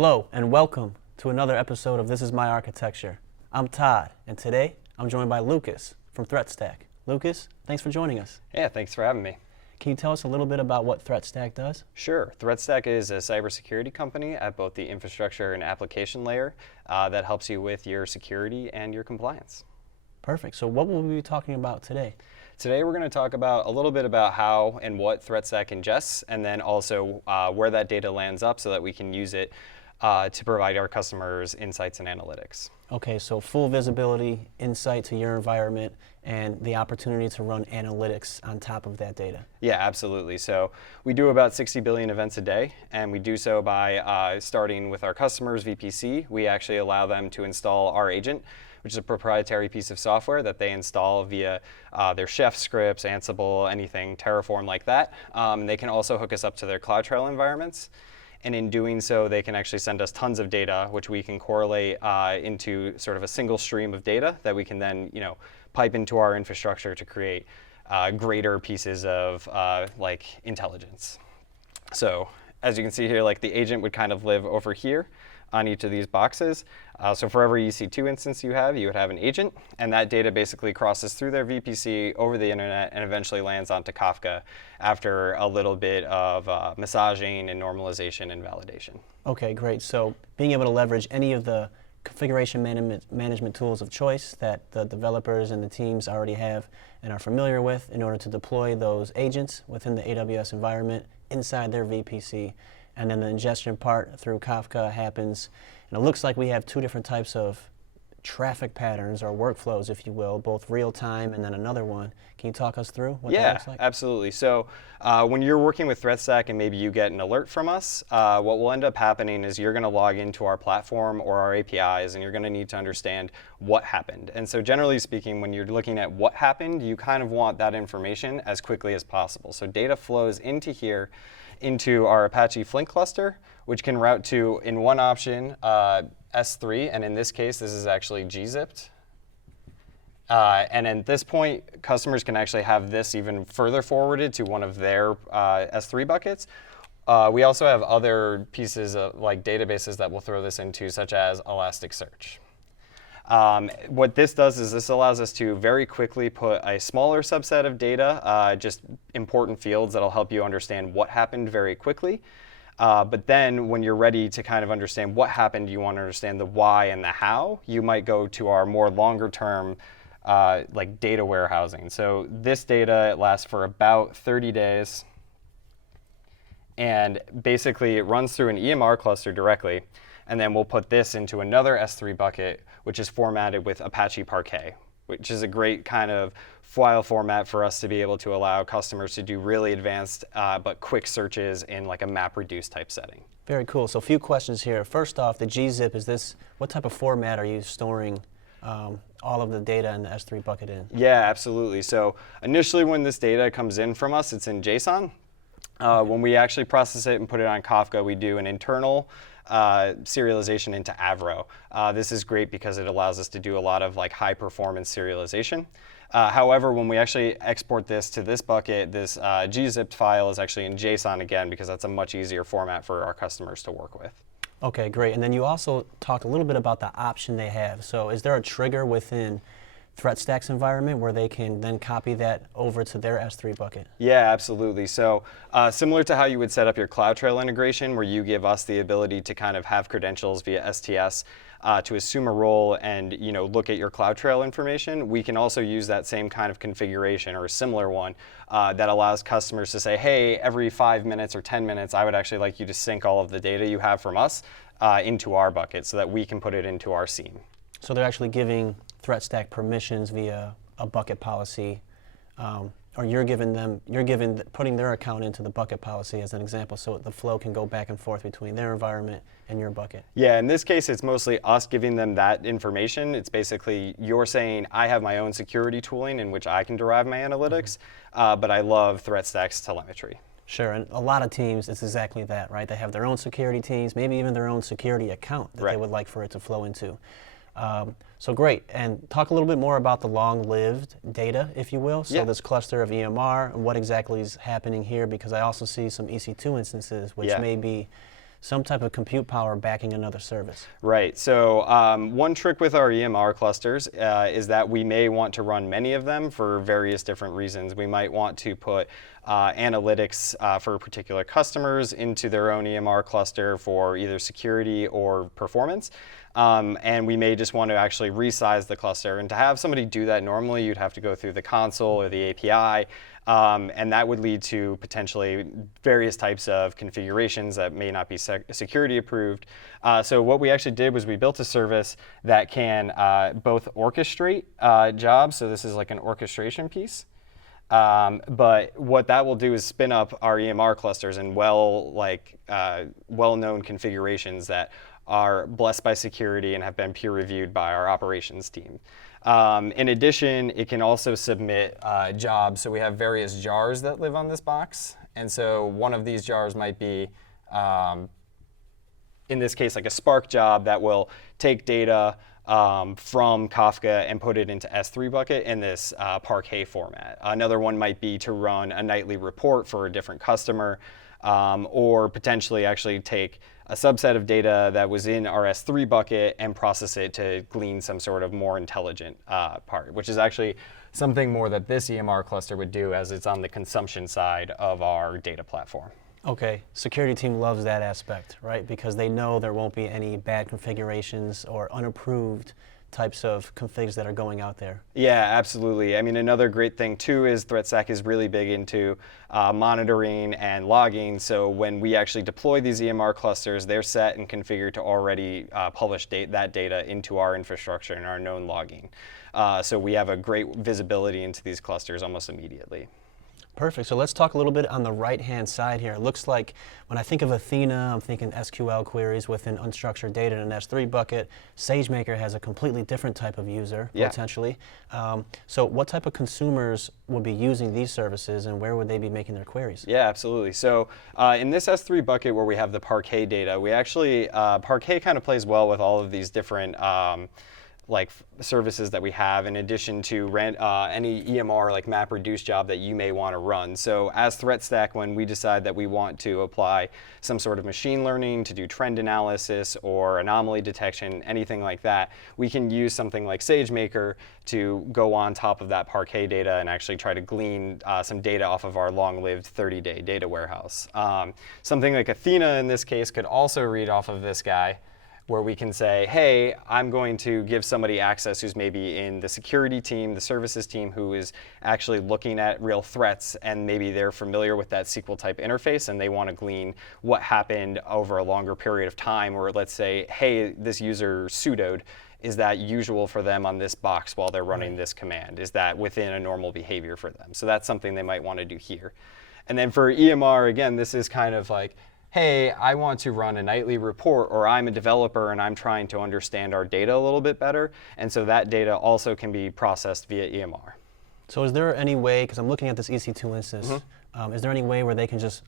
Hello and welcome to another episode of This Is My Architecture. I'm Todd, and today I'm joined by Lucas from ThreatStack. Lucas, thanks for joining us. Yeah, thanks for having me. Can you tell us a little bit about what ThreatStack does? Sure. ThreatStack is a cybersecurity company at both the infrastructure and application layer that helps you with your security and your compliance. Perfect. So what will we be talking about today? Today we're going to talk about a little bit about how and what ThreatStack ingests, and then also where that data lands up so that we can use it to provide our customers insights and analytics. Okay, so full visibility, insight to your environment, and the opportunity to run analytics on top of that data. Yeah, absolutely. So we do about 60 billion events a day, and we do so by starting with our customers' VPC. We actually allow them to install our agent, which is a proprietary piece of software that they install via their Chef scripts, Ansible, anything, Terraform like that. They can also hook us up to their CloudTrail environments. And in doing so, they can actually send us tons of data, which we can correlate into sort of a single stream of data that we can then, pipe into our infrastructure to create greater pieces of like intelligence. So as you can see here, like the agent would kind of live over here on each of these boxes. So for every EC2 instance you would have an agent, and that data basically crosses through their VPC over the internet and eventually lands onto Kafka after a little bit of massaging and normalization and validation. Okay, great. So being able to leverage any of the configuration management tools of choice that the developers and the teams already have and are familiar with in order to deploy those agents within the AWS environment inside their VPC. And then the ingestion part through Kafka happens. And it looks like we have two different types of traffic patterns or workflows, if you will, both real time and then another one. Can you talk us through what that looks like? Yeah, absolutely. So when you're working with ThreatStack and maybe you get an alert from us, what will end up happening is you're going to log into our platform or our APIs, and you're going to need to understand what happened. And so generally speaking, when you're looking at what happened, you kind of want that information as quickly as possible. So data flows into here, into our Apache Flink cluster, which can route to, in one option, S3, and in this case, this is actually gzipped. And at this point, customers can actually have this even further forwarded to one of their S3 buckets. We also have other pieces of like databases that we'll throw this into, such as Elasticsearch. What this does is this allows us to very quickly put a smaller subset of data, just important fields that'll help you understand what happened very quickly. But then when you're ready to kind of understand what happened, you want to understand the why and the how, you might go to our more longer term like data warehousing. So this data lasts for about 30 days. And basically it runs through an EMR cluster directly. And then we'll put this into another S3 bucket, which is formatted with Apache Parquet, which is a great kind of file format for us to be able to allow customers to do really advanced but quick searches in like a MapReduce type setting. Very cool. So a few questions here. First off, the gzip, what type of format are you storing all of the data in the S3 bucket in? Yeah, absolutely. So initially when this data comes in from us, it's in JSON. When we actually process it and put it on Kafka, we do an internal serialization into Avro. This is great because it allows us to do a lot of like high performance serialization. However, when we actually export this to this bucket, this gzipped file is actually in JSON again because that's a much easier format for our customers to work with. Okay, great. And then you also talked a little bit about the option they have. So is there a trigger within ThreatStack's environment where they can then copy that over to their S3 bucket? Yeah, absolutely. So similar to how you would set up your CloudTrail integration, where you give us the ability to kind of have credentials via STS to assume a role and look at your CloudTrail information, we can also use that same kind of configuration or a similar one that allows customers to say, hey, every 5 minutes or 10 minutes, I would actually like you to sync all of the data you have from us into our bucket so that we can put it into our scene. So they're actually giving ThreatStack permissions via a bucket policy, or putting their account into the bucket policy as an example, so the flow can go back and forth between their environment and your bucket. Yeah, in this case, it's mostly us giving them that information. It's basically you're saying, I have my own security tooling in which I can derive my analytics, but I love ThreatStack's telemetry. Sure, and a lot of teams, it's exactly that, right? They have their own security teams, maybe even their own security account that they would like for it to flow into. So great, and talk a little bit more about the long-lived data, if you will. So this cluster of EMR, and what exactly is happening here, because I also see some EC2 instances, which may be some type of compute power backing another service. Right. So one trick with our EMR clusters is that we may want to run many of them for various different reasons. We might want to put analytics for particular customers into their own EMR cluster for either security or performance. And we may just want to actually resize the cluster. And to have somebody do that normally, you'd have to go through the console or the API. And that would lead to potentially various types of configurations that may not be security approved. So what we actually did was we built a service that can both orchestrate jobs. So this is like an orchestration piece. But what that will do is spin up our EMR clusters in well-known configurations that are blessed by security and have been peer reviewed by our operations team. In addition, it can also submit jobs. So we have various jars that live on this box. And so one of these jars might be, in this case, like a Spark job that will take data from Kafka and put it into S3 bucket in this Parquet format. Another one might be to run a nightly report for a different customer, or potentially actually take a subset of data that was in our S3 bucket and process it to glean some sort of more intelligent part, which is actually something more that this EMR cluster would do, as it's on the consumption side of our data platform. Okay, security team loves that aspect, right? Because they know there won't be any bad configurations or unapproved types of configs that are going out there. Yeah, absolutely. I mean, another great thing too is ThreatStack is really big into monitoring and logging. So when we actually deploy these EMR clusters, they're set and configured to already publish that data into our infrastructure and our known logging. So we have a great visibility into these clusters almost immediately. Perfect. So let's talk a little bit on the right-hand side here. It looks like when I think of Athena, I'm thinking SQL queries within unstructured data in an S3 bucket. SageMaker has a completely different type of user, potentially. So what type of consumers would be using these services, and where would they be making their queries? Yeah, absolutely. So in this S3 bucket where we have the Parquet data, we actually, Parquet kind of plays well with all of these different services that we have, in addition to any EMR like MapReduce job that you may want to run. So as ThreatStack, when we decide that we want to apply some sort of machine learning to do trend analysis or anomaly detection, anything like that, we can use something like SageMaker to go on top of that Parquet data and actually try to glean some data off of our long-lived 30-day data warehouse. Something like Athena in this case could also read off of this guy, where we can say, hey, I'm going to give somebody access who's maybe in the security team, the services team, who is actually looking at real threats, and maybe they're familiar with that SQL type interface and they want to glean what happened over a longer period of time. Or let's say, hey, this user sudoed. Is that usual for them on this box while they're running this command? Is that within a normal behavior for them? So that's something they might want to do here. And then for EMR, again, this is kind of like, hey, I want to run a nightly report, or I'm a developer and I'm trying to understand our data a little bit better. And so that data also can be processed via EMR. So is there any way, because I'm looking at this EC2 instance, is there any way where they can just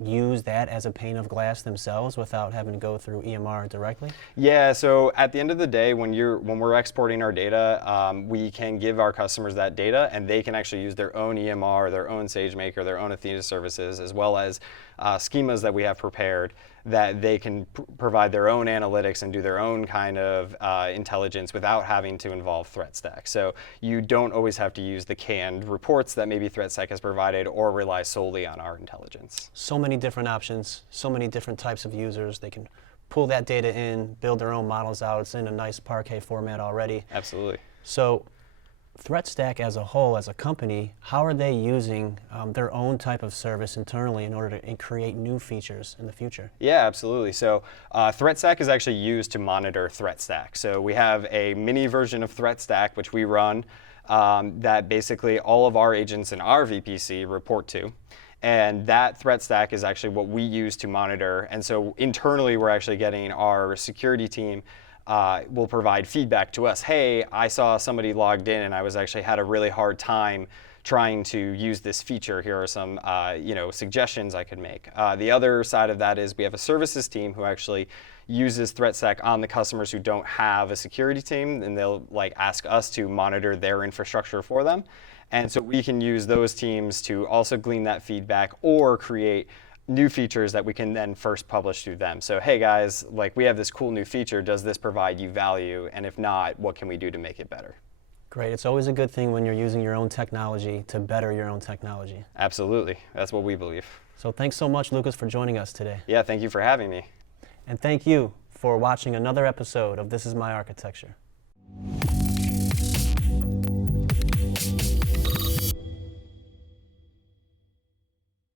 use that as a pane of glass themselves without having to go through EMR directly? Yeah, so at the end of the day, when we're exporting our data, we can give our customers that data, and they can actually use their own EMR, their own SageMaker, their own Athena services, as well as schemas that we have prepared that they can provide their own analytics and do their own kind of intelligence without having to involve ThreatStack. So you don't always have to use the canned reports that maybe ThreatStack has provided or rely solely on our intelligence. So many different options, so many different types of users. They can pull that data in, build their own models out. It's in a nice Parquet format already. Absolutely. So ThreatStack as a whole, as a company, how are they using their own type of service internally in order to create new features in the future? Yeah, absolutely. So ThreatStack is actually used to monitor ThreatStack. So we have a mini version of ThreatStack, which we run, that basically all of our agents in our VPC report to. And that ThreatStack is actually what we use to monitor. And so internally, we're actually getting our security team will provide feedback to us. Hey, I saw somebody logged in and I was actually had a really hard time trying to use this feature. Here are some suggestions I could make. The other side of that is we have a services team who actually uses ThreatStack on the customers who don't have a security team, and they'll ask us to monitor their infrastructure for them. And so we can use those teams to also glean that feedback or create new features that we can then first publish to them. So, hey guys, like we have this cool new feature, does this provide you value? And if not, what can we do to make it better? Great. It's always a good thing when you're using your own technology to better your own technology. Absolutely. That's what we believe. So thanks so much, Lucas, for joining us today. Yeah, thank you for having me. And thank you for watching another episode of This Is My Architecture.